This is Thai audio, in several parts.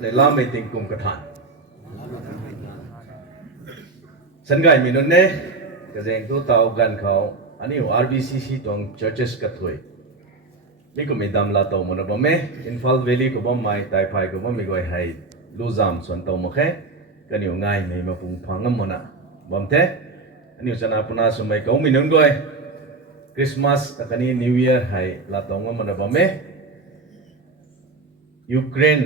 ในล่าไม่ติงกุมกระถานสันไก่มีนนเน่กระเจงตัวเตากันเขาอันนี้ RBCC ตรง churches กัถวยมีก็มีดำลาเตามันบ่แม่อินฟัลเวลีก็บ่ไม่ไต่ไฟก็บ่มีก็ให้ลูซามส่วนเตามาแค่กันอยู่ง่ายไม่มาปุ่งพังงั้นมันอ่ะบ่มเทอันนี้ชนะพนาสมัยก็มีนนก็คริสต์มาสตะกันนี้นิวเอียร์ให้ลาเตามันบ่แม่ยูเครน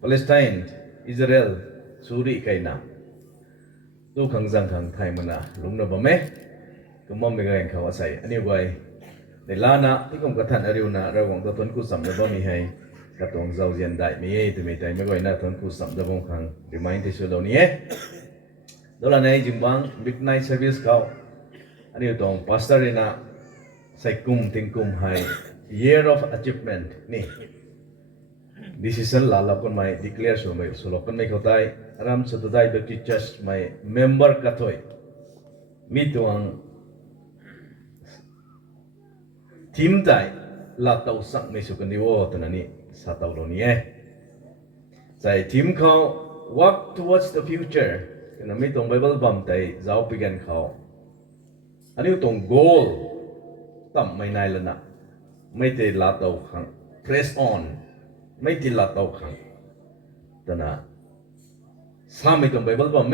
ปาเลสไตน์อิสราเอลซูริไกน่าตู้ขังจังขังไทยมันอ่ะลุงนะบ่แม่ก็มองไม่ไกลเขาว่าใส่อันนี้ไว้ในลานะที่ผมกระทันอริวนะเราหวังตัวทนกุศลนะบ่มีให้กระตองเจ้าเจียนได้ไม่เย่ตัวไม่ใจไม่ไกลนะทนกุศลจะบ่งขังรีมายน์ที่สุดแล้วนี่โดยในจิมบัง midnight service เขาอันนี้ตรง pastor นะใส่กุมถึงกุมให้ year of achievement นี่ decision lala kon mai declare so mai so lokon mai khotai ram sudai baptist church mai member kathoi mi tuang team dai la tau sak mai su kan diwo tanani sa tau lo ni sai team kho work towards the future kana mi tong bible bam tai zau pigan kho ani tong goal tam mai nai lana mai te la tau khang press onไม่ติดละเตาขังแต่นะสามีตรงไปบอกว่าไ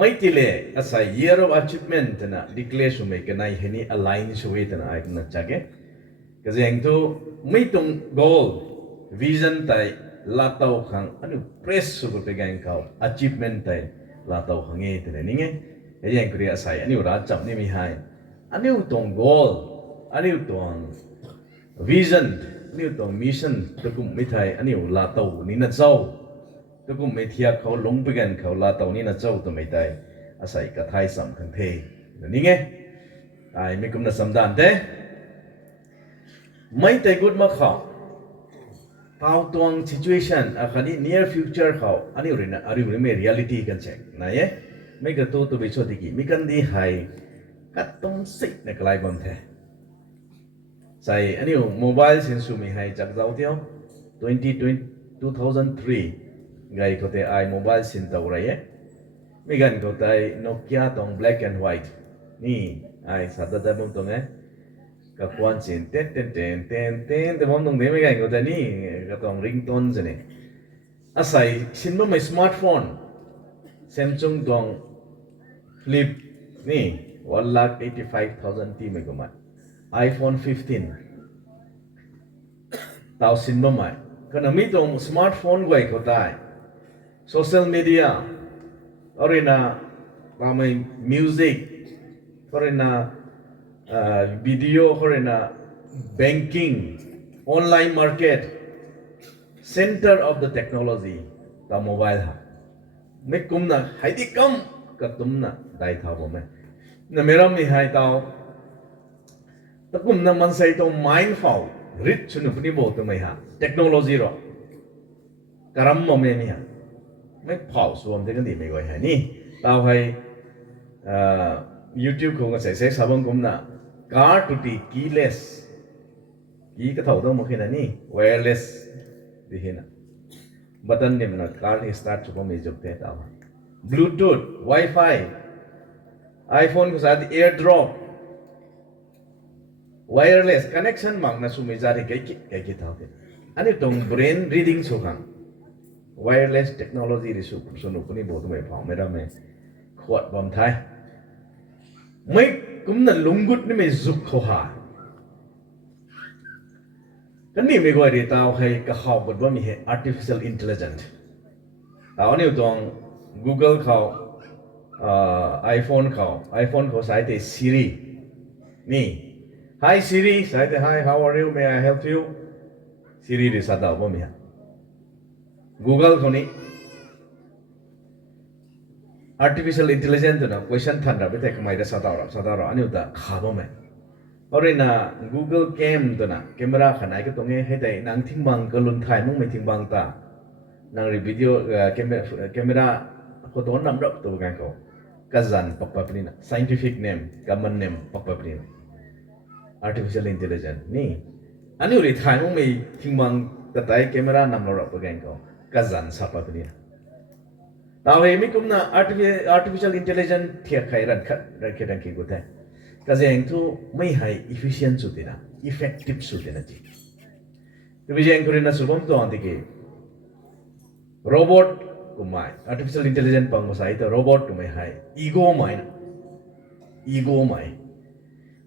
ม่ติดเลยอาศัย year of achievement แต่นะ declare ช่วยกันในเห็นนี่ align ช่วยแต่นะไอ้คนนั้นจักเก็ก็จะอย่างที่ไม่ตรง goal vision แต่ละเตาขังอันนี้ press ช่วยไปกันเขา achievement แต่ละเตาขังเงี้ยแต่นี่ไงอย่างที่อาศัยอันนี้รัฐจับนี่มีให้อันนี้ตรง goal อันนี้ตรง visionนี่ตรงมิชชั่นตะกุ่มไม่ไทยอันนี้ลาเตานี่น่าเจ้าตะกุ่มไม่เทียเขาลงไปกันเขาลาเตานี่น่าเจ้าตัวไม่ได้อาศัยกับไทยสำคัญเทนี่ไงไอ้ไม่กุมน่าสำคัญเด้ไม่แต่กุดมาเขาเท่าตัว situation อันนี้ near future เขาอันนี้เรื่องอะไรเรื่องไม่ reality กันเช็คนะเย่ไม่กระตุ้นตัวไปชดที่กี่ไม่กันดีให้กัดต้องสิในกลายบนเทใส่อันนี้โมบายสินสูมีให้จากเจ้าเดียว2003ไงเขาแต่ไอโมบายสินตัวอะไรไม่กันเขาแต่โนเกียตรง black and white นี่ไอสัตว์แต่ผมตรงนี้กับควันสินแต่ผมตรงนี้ไม่กันเขาแต่นี่กับตรงริงโทนสิเนี่ยอาศัยสินมันไม่สมาร์ทโฟน Samsung ตรง flip นี่1,85,000ที่ไม่ก็มาiPhone 15 1000 ba mai kana mi tong smartphone goi ko tai social media orina ba mai music orina video orina banking online market center of the technology ta mobile ha me kum na hai di kam ka tum na dai tha bo me na mera mi hai taoตะกุ่มน้ำมันใส่ตัว mindful rich ชนุปนิโบตัวไม่ฮะเทคโนโลยีหรอการัมโมเมนี่ฮะไม่เผาส่วนที่กันดีไม่ก่อยฮะนี่เราให้ YouTube คงจะใส่เซ็กซ์สาวงกุมนะ car to be keyless กี่ก็เท่าตัวมันแค่นั้นนี่ wireless ดีเห็นนะบัตรเนี่ยมัน car นี่ start ชุบไม่จบเท่าเรา Bluetooth Wi-Fi iPhone ก็ใช้ AirDrop wireless connection magna sumai jari kai thate ani tong brain reading sokang wireless technology ri su sunu puni bodu mai phau mera me khwat bam thai mai kumna lungut ni me zuk kho ha kan ni me goi ri taw hai ka khaw bot ba mi he artificial intelligence taw ni tong google khaw iphone khaw sai te siri ni Hi Siri, say hi, how are you? May I help you? Siri di sada apa miha? Google koni artificial intelligence tu na question thanda bete kamai da sada ora ani uta khabo me. Ore na Google Cam tu na camera khanai ke tonge he dai nang thingbang kalun thai mung me thingbang ta nang ri video camera photo nam rap tu kan ko kazan pakpaprina scientific name common name pakpaprina artificial intelligence ni ani uri thai mong mai thingmang แต่ไอ้แคมรานำเราเราไปกันก็กระสันสับแบบนี้ดาวเฮมิกุมนะ artificial intelligence เทียบใครรันคัดรันแค่ดังกี่กูแต่ก็จะเห็นทุไม่ให้ efficient สุดนะ effective สุดนะจีที่วิจัยคนนั้นสุดผมตัวอันที่กี่ robot กูไม่ artificial intelligence ปังภาษาอิตา robot กูไม่ให้ ego ไม่นะ ego ไม่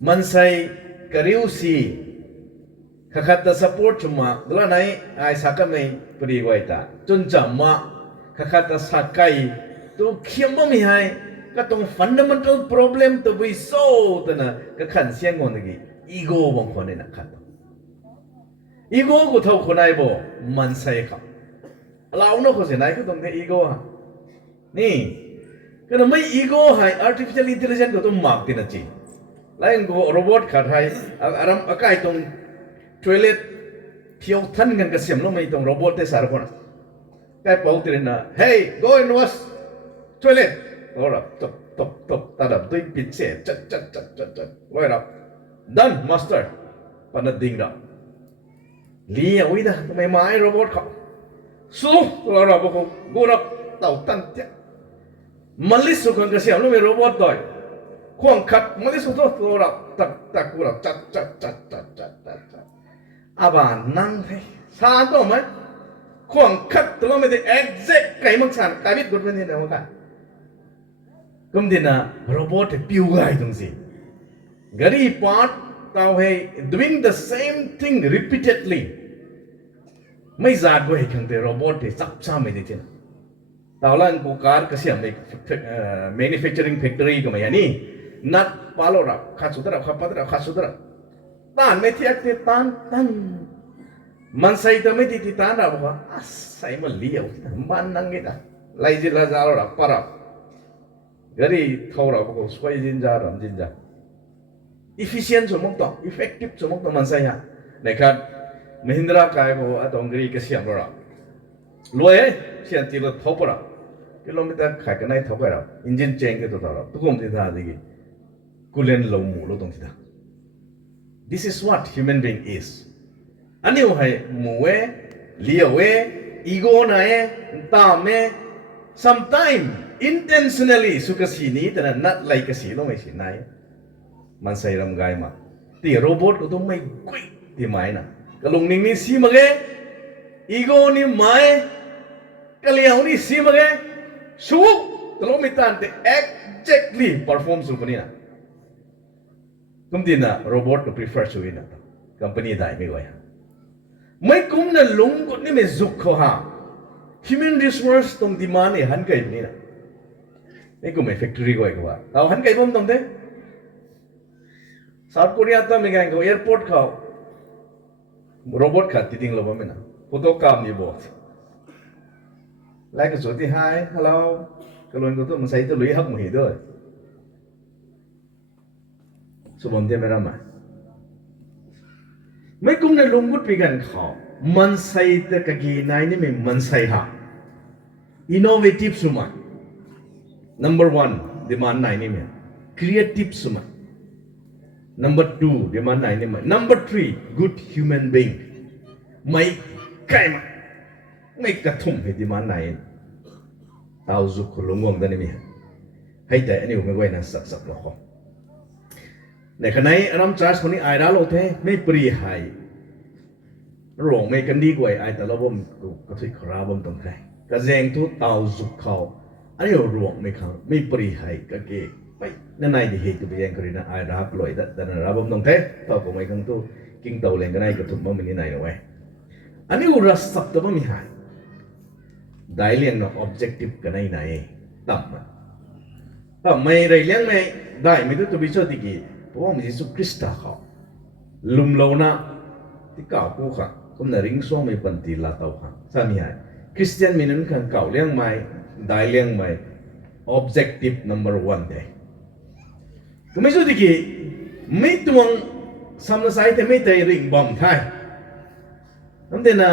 มันใส่กระดิ่งสีข้าขัดแต่ support ชุมาดูแลไหนไอ้สักไม่ปรีไว้ตาจนจำมาข้าขัดแต่สักไก่ตัวเขียมบ่มีให้ก็ต้อง fundamental problem ตัวไป solve ตัวน่ะก็ขันเสียงคนนี้ ego บางคนเนี่ยนะขัด ego กูเท่าคนไหนบ่มันใส่ครับเราเนาะคนเสียไหนก็ต้องได้ ego ฮะนี่ก็ต้องไม่ ego ให้ artificial intelligence ก็ต้องหมักตินะจีแล้วยังกู robot ขัดให้อารมณ์อากาศตรงtoilet เที่ยวทันกันก็เสียมลงมาตรง robot เตสารคนแต่พอตื่นนะ hey go and wash toilet ก็รับตบตัดดับด้วยปิดเสียจัดไว้รับ done master ปนัดดิ่งรับเลี้ยวิดาทำไมไม้ robot เขาสู้เรารับพวกกูรับเต่าตันเจ้ามันลิสุกันก็เสียมลงมา robot ต่อยควงขัดมันลิสุตัวเรารับตักกูรับจัดอาบานนั่งให้ซาตัวไหมควงขัดตัวไม่ได้ exact ไก่มักสันไก่บิดกุดเป็นที่ไหนวะกันก็มันนะโรบอทพิวไงตรงสิกรีพาร์ตเต่าให้ doing the same thing repeatedly ไม่จัดไว้ขังแต่โรบอทซับซ้ำไม่ได้จริงเต่าล่างกูการก็เสียไม่manufacturing factory ก็ไม่ยันนี่นัดปาโลรับข้าสุดรับข้าปัดรับข้าสุดรับตานไม่เที่ยงที่ตานมันใส่ตัวไม่ที่ตานเราบอกว่าใส่มันเลี้ยวมันนั่งงี้นะไล่จิลาจาเราปารับกรีเท่าเราบอกสวยจินจารำจินจา efficient สมมติต่อ effective สมมติต่อมันใส่ฮะนะครับมหินดรากายบอกว่าตรงกรีก็เสียงเรารวยเสียงที่เราเท่าปะเรากิโลเมตรขายกันได้เท่าไปเราอินจินเจงก็ตัวเราทุกคนที่ท่าดีกูเล่นลงหมู่ลงตรงที่ท่าThis is what human being is. อันนี้ว่ามัวเลี้ยวego นะตาม sometimes intentionally สุขสีนี้แต่นั้นนัดไล่กสีลงไม่สินายมันใส่รำไกมาที่โรบอทก็ต้องไม่กุยที่ไม่นะก็ลงนิ่งนี่สีมาเก ego นี่ไม่ก็เลี้ยวนี่สีมาเกสู้ตลอดไม่ทันแต่ exactly perform สุดคนนี้นะคุมดีนะโรบอทก็ prefer ช่วยนะคอมพานีได้ไม่ไหวไม่คุมนะลงก็นี่ไม่จุกเขาฮะ human resource ตรงที่มาเนี่ยหันไกลนี่นะนี่ก็ไม่ factory ก็ไอ้กว่าเอาหันไกลผมตรงเด้ South Korea ตอนมีการเขา airport เขาโรบอทขัดติดดิ้งลงมาไม่นะโฟโต้กรรมยี่บอทไล่ก็สวัสดี hi hello ก็ลงก็ต้องมาใส่ตัวลุยฮักมือด้วยสมมติไม่รับมาไม่คุ้มในลุงกุดปีกันเขามันใส่แต่กะกีนายนี่มันใส่ฮะ innovative สุมา number one demand นายนี่มั้ย creative สุมา number two demand นายนี่มั้ย number three good human being ไม่ใกล้มาไม่กระทุ่มให้ demand นายเอาจุกลุงงงได้นี่มั้ยให้แต่อันนี้ไม่ไหวนะสักหรอกในขณะรำจัสคนนี้ไอ้เราเท่ไม่ปรีหายหลงไม่กันดีกว่าไอ้แต่ละบ่มก็ที่คราบ่มตรงไหนก็แจงทุกเตาจุกเขาอันนี้หลงไม่เขาไม่ปรีหายก็เกยไม่นั่นนายที่เหตุไปแจงคนนี้ไอ้รับลอยแต่นั่นรับบ่มตรงเท่ต่อผมไม่กันตู้กิ้งเตาเล่นกันไอ้ก็ถูกบ่มนี่นายเอาไว้อันนี้อุรัสสับตัวบ่มีหายได้เลี้ยงนอก objective กันไอ้นายต่ำมันต่ำไม่ได้เลี้ยงไม่ได้ไม่ต้องตัวบิชอติกีเพราะว่ามันYesus Kristusเขาลุมเรานะที่เก่ากูค่ะก็น่าริงส่งไม่ปันตีลาเตาค่ะสามีไอ้คริสเตียนมีนั่นขันเก่าเลี้ยงไม่ได้เลี้ยงไม่ objective number one เด้ก็ไม่สุดที่กี่ไม่ตวงสำนักสายแต่ไม่ใจริงบอมไทยนั่นเองนะ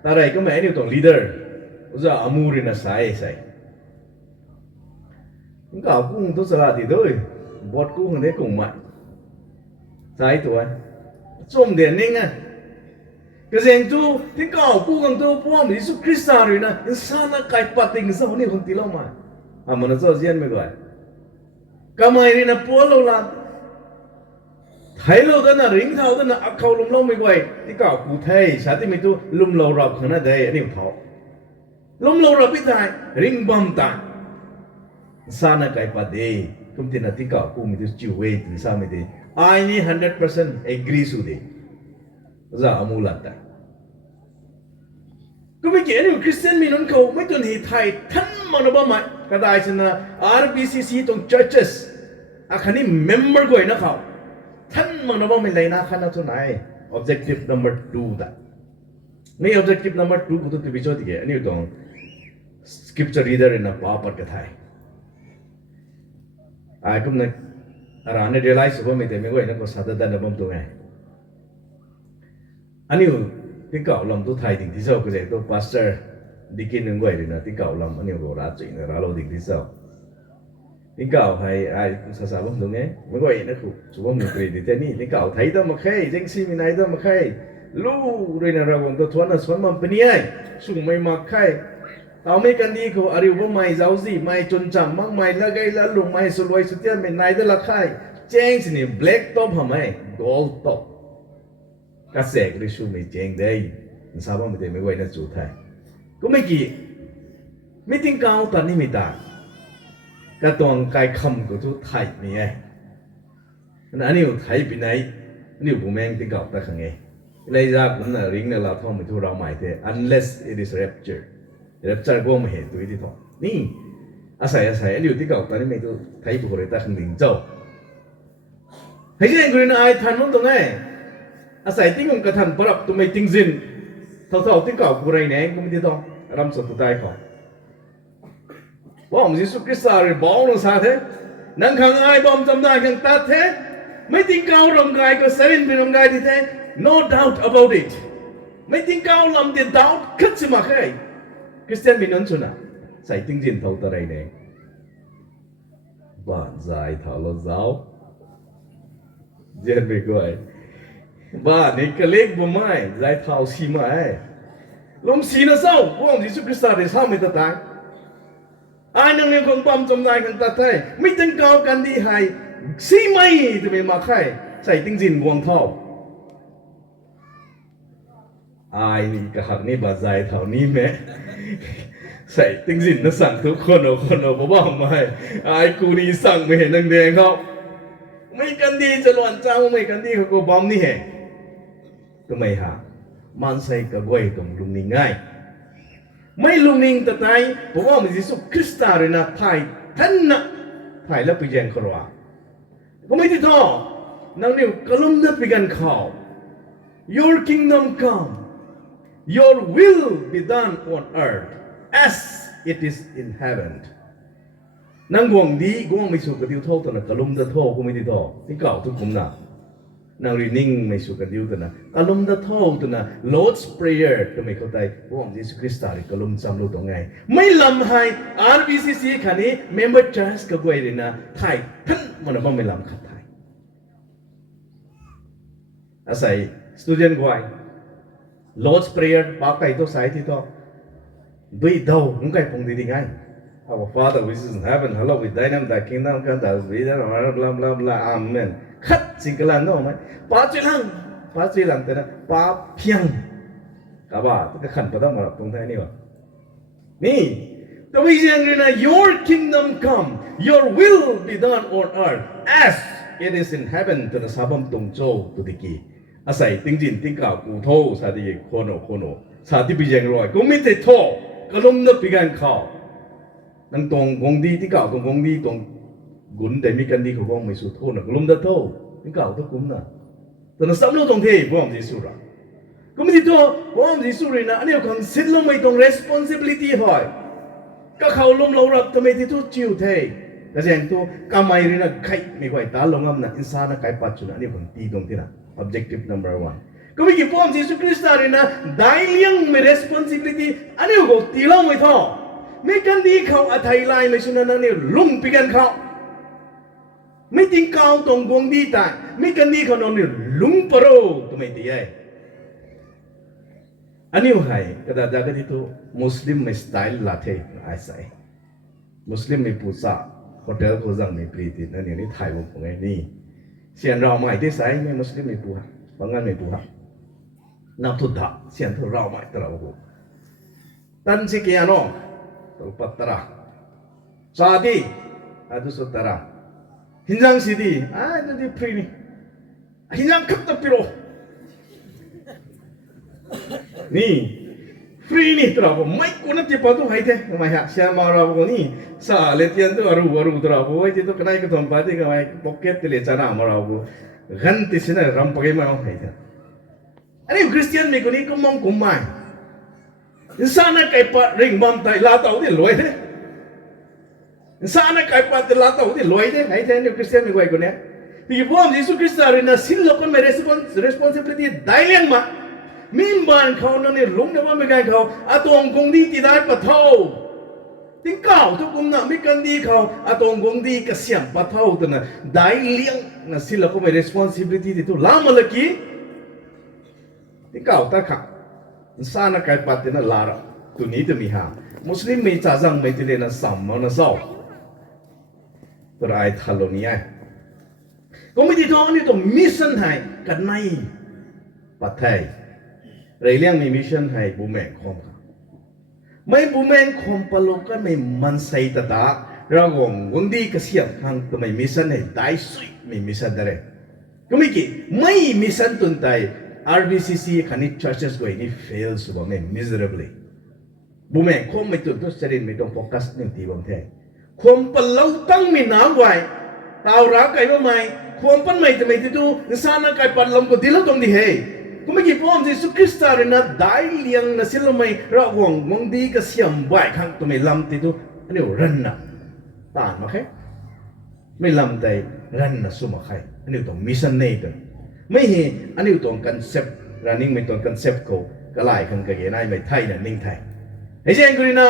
แต่อะไรก็ไม่เนี่ยต้อง leader จะอามูรินะสายใส่ก็เอากุ้งทุสลาติด้วยบอดกุ้งได้กุ้งมาสายตัวส้มเด่นนี่ไง Kasi tu tingkau bukan tu puam Yesus Kristus hari na insana kai pating sa ni kon tilaw ma. Amana so zian me goi. Kamai ri na pualo la. Thai lo da na ring thau da na akau lum lo me goi. Tingkau ku thai sa ti me tu lum lo rap khana dai ani thau. Lum lo rap pi thai ring bam ta. Insana kai pade. Kum tin na tingkau ku me tu chiu wei tin sa me de. I ni 100% agree su de. Za amulata. Kung may kaya niyo Christian minon ko may tun hitay tan mana ba may kadai sana RBCC tong churches akani member ko na kao tan mana ba may laina kana to nai objective number 2 da. May objective number 2 ko to tibicho dige ani tong scripture reader na papat ka thai. Ai kum na arane realize ba may te me ko na ko sadada na bam to ngai. Ani tingkau lam tu thai ding tisau ko je to pastor dikin ngoi ri na tingkau lam ani ro ra chin ra lo ding tisau tingkau hai ai sa sa bom dong ne me goi na khu chu bom ni di te ni tingkau thai da ma khai jeng si mi nai da ma khai lu ri na ra wong to thon na son mam pani ai sung mai ma khai tao me kan di ko ari bo mai zau zi mai chun cham mang mai la gai la lu mai su loi su tia me nai da la khai cheng si ni black top ha mai gold top các sẻ cái số mấy chén đây sao mà mình mới quay nó chủ thay có mấy kỳ mấy tiếng cao tận đi mình ta cái toàn cái khăm của chú thầy này ấy anh nhiều thầy bên này nhiều bộ men tiếng cao ta không nghe lấy ra cũng là riêng là thong mình thu rau mày thế unless it is rapture của mình hệ tuổi đi thôi nè asai nhiều tiếng cao ta nên mình tu thầy bộ người ta không định châu thấy cái người nào ai thành không tông ấy asai tingong kathan parap tu mai tingzin thau ting kau kurai ne kum di to ram so tu tai kho bom Jesus Christ ri bom no sa the nang khang ai bom cham dai khang ta the mai ting kau ram gai ko seven bin ram gai di the no doubt about it mai ting kau lam di doubt khat si ma khai Christian bin non chuna sai tingzin thau ta rai ne ba zai thau lo zau jen be koi ba ni kelik bo mai zai thau si mai lom si na sau bom Jesus Christ de sa mi ta tai ai nang ne kong pam chom dai kan ta thai mi teng kau kan di hai si mai tu me ma khai sai ting jin wong thau ai ni ka hak ni ba zai thau ni me sai ting jin na sang tuคนบ่บ่mai ai ku ni sang me nang de khaoไม่กันดีจะหลวนเจ้าไม่กันดีเขาก็บอมนี่แหงก็ไม่หามันใส่กระบวยตรงลุงนิ่งง่ายไม่ลุงนิ่งแต่ไหนผมว่ามันJesusคริสต์เลยนะไทยท่านนะไทยแล้วไปแย่งครัวก็ไม่ที่ท่อนั่งนิ่วกระลุ่มนัดไปกันข่าว Your kingdom come Your will be done on earth as it is in heaven nang guang di guang mai su ka diu thau ta na kalum da thau ko mai di tho ti kau tu kum na nang ri ning mai su ka diu ta na kalum da thau ta na Lord's prayer to mai ko tai guang Jesus Christ ri kalum cham lo to ngai mai lam hai RBCC khani member church ka goi ri na thai than man ba mai lam khat thai asai student goi Lord's prayer pa kai to sai ti to dui dau ngai kai pong di ngai Our Father which is in heaven, hallowed be thy name, thy kingdom come, thy will be done, blah blah blah, amen. Khát xin cái lần đó mà, ba chữ lăng thế đó, ba phiang, cả ba, cái khẩn cái đó mà không thấy nhiều. Nè, the vision is that your kingdom come, your will be done on earth as it is in heaven. Từ sabam tung châu từ đi asai tiếng jin tiếng cào cụ thô, sa đi kono, sa đi vision rồi, cũng biết thế thô, cái lông nó bị gan khảo. Nang tong gong di ti kau tong gong di tong gun dai mi kan di ko gong mai su tho na lum da tho ti kau to kum na to na sam lo tong the bom ji su ra kum di to bom ji su ri na ani khang sit lo mai tong responsibility hoi ka khau lum lo rap to mai ti tu chiu the ka jeng to ka mai ri na khai mi khoi ta lo ngam na insa na kai pa chu na ani khang ti dong ti na objective number 1 kum ki bom ji su Christ ri na dai liang me responsibility ani go ti lo mai thoไม่กันดีเขาอาไทยไลไม่ชุนนั่นเนี่ยลุ่มไปกันเขาไม่ติงเกาตรงวงดีตายไม่กันดีเขานอนเนี่ยลุ่มปะโรตัวไม่ตีไอ้ อันนี้ว่าไงก็ได้จากที่ตัวมุสลิมไม่สไตล์ละเทไอ้ใส่มุสลิมไม่พูดซะโฮเทลก็จังไม่ปรีตินั่นอย่างนี้ไทยผมไงนี่เสียงเราไม่ได้ใส่ไม่มุสลิมไม่พูดบางงานไม่พูดนับทุดดะเสียงทุเราไม่ตระกูตันสิเกียโนตุปัตตระซาดีอาดุสุตระหินจังสิดีitu di pri ni hilang kata piro ni free ni terapa mai kuna tipa tu hai the mai ha sia mara ko ni sa letian tu aru terapa wai tu kenai ke tempat ni mai pocket le chana mara ko ganti sina ram pakai mai hai the ani Christian ni ko ni ko mong kumai insana kai pa ring bom tai la tau ni loi the insana kai pa la tau ni loi the hai the ni Christian ni ko ai ko ne thì bom Jesus Christ là na xin lỗi con mày responsibility đại liên mà mình bàn khâu nó này lúng nó mới cái khâu tuồng công đi thì đại bắt thâu tiếng cào cho công nào mới cần đi khâu tuồng công đi cái xiêm bắt thâu từ na đại liên na xin lỗi con mày responsibility thì tôi làm mà là kí tiếng cào ta khắc sa na cái bắt thì na lara tu ní tu mi ha Muslim mi cha rằng mi thì na sắm mà na sao tôi ai thalo ni ai có mấy thứ đó thì mission hay cái này bắt thầy rồi liên mi mission hay bù mẹ không mấy bù mẹ không phải lúc cái mình man say ta đã ra gồm vấn đi cái xiêm hàng tụi mình mission này đại suy mình mission đấy có mấy mission tuần tại RBCC khani churches của ini fail sudah mình miserably bù mẹ không mấy tuần tôi sẽ đến mấy tuần focus những tí bằng thế không phải lâu tăng mình nào vậy tao ra cái đó màyความปั้นไม่จะไม่ที่ดูนิสานะกายปัดลมก็ดีแล้วตรงนี้เฮ้ก็ไม่กี่พวกมันสุคริสต์อะไรนะได้เลี้ยงนะสิลไม่ระวังมองดีก็เสียมใบข้างตัวไม่ลำที่ดูอันนี้รันนะตานมาแค่ไม่ลำแต่รันนะสุ่มมาแค่อันนี้ต้องมิชชั่นนี่ตัวไม่เห็นอันนี้ต้องคอนเซปต์ running ไม่ต้องคอนเซปต์ก็ไล่ข้างกันยังไงไม่ไทยนะนิ่งไทยไอ้เจ้าคนนี้นะ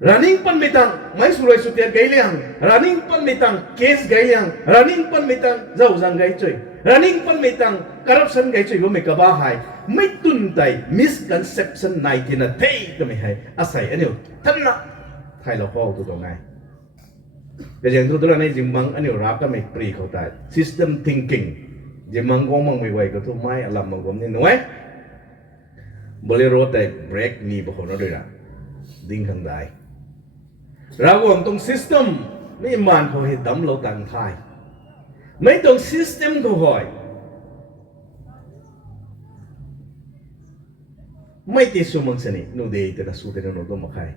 running pan mitang mai surai sutian gai liang running pan mitang case gai liang running pan mitang zau zang gai choi running pan mitang corruption gai choi bo me ka ba hai mai tun tai misconception nai tina thei to me hai asai aneu thanna thai lo ko tu dong ngai ke jeng tu tu la nei jing mang aneu rap ka me pri khau tai system thinking jing mang gong mang mai wai ko tu mai alam mang gom ni noi bolero tai break ni bo ho no doi ra ding khang dai ra gồm trong system mấy màn họ hiện đấm lâu tàng thai mấy trong system của họ mấy tí số mong sani nô đề từ là số từ nó đâu mà khai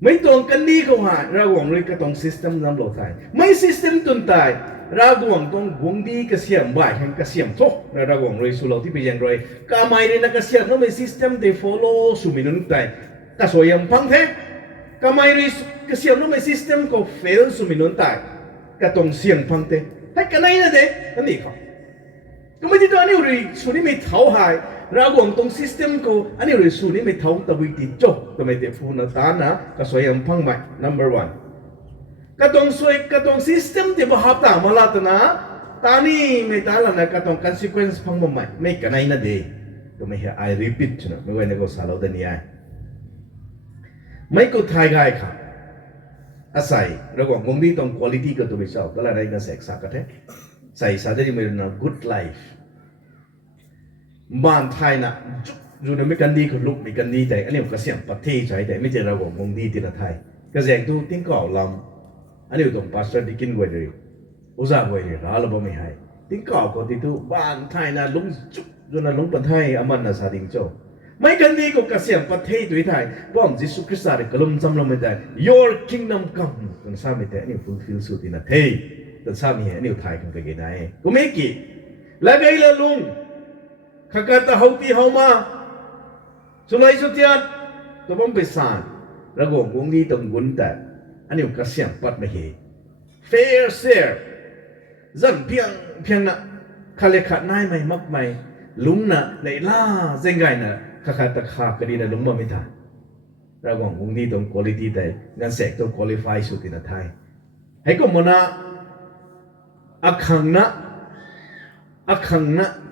mấy trong cái đi của họ ra gồm rồi cái trong system đấm lâu thai mấy system tồn tại ra gồm trong vốn đi cái xiêm bài hay cái xiêm số ra gồm rồi số lâu thì bây giờ rồi cả mai đây là cái xiêm nó mấy system để follow số mình nó tại cái số yếm phăng thế cả mai rồi cái xiêm nó mấy system có fail số mình nôn tại cái tổng xiêm phăng thế hay cái này là đấy anh đi không cái mấy thứ đó anh rồi số này mình tháo hại ra gồm tổng system có anh rồi số này mình tháo tao bị tịt chốt cái mấy phù nó ta na cái số yếm phăng mày number one cái tổng system thì bảo hợp ta mà là ta na ta ni mấy ta là na cái tổng consequence phăng mà mày mấy cái này là đấy cái mấy I repeat chứ mấy cái này có sao đâu đấy nhỉ mấy cô thay gai khá asai rồi còn ngomong đi tông quality của tụi mình sao đó là đây là sẽ sao cái thế sai sao để mình là good life ban thay na dù nó mới cần đi còn lúc mình cần đi thế anh em có xem bắt thi trái thế mới chỉ là còn ngomong đi thì là thay cái gì tu tiếng cỏ làm anh em tông pastor đi kinh quay rồi uza quay rồi đó là bao nhiêu hay tiếng cỏ có thì tu ban thay na lúng dù là lúng ban thay aman là sao tiếng châu mấy cái này cũng có xem phát thấy tuổi thai, bom Jesus Christ là cái lồng châm lồng mình đây, Your kingdom come, tuần sau mình thấy anh fulfill sự tin là thế, tuần sau mình anh thai không cái này, có mấy cái, là cái là lung, khắc ta hậu ti hậu ma, số này số tiền, tôi bom bị sàn, rồi gồm cũng đi từng quân tại, anh có xem phát mấy cái, fair share, dân phiền nè, khai khát nai mày mắc mày, lung nè, lại la, danh gai nè. Kakak tak hak kadi na lumba mita. Ragong kung di tong quality tay, ngan sektor qualify su tina thai. Hay ko mona akhang na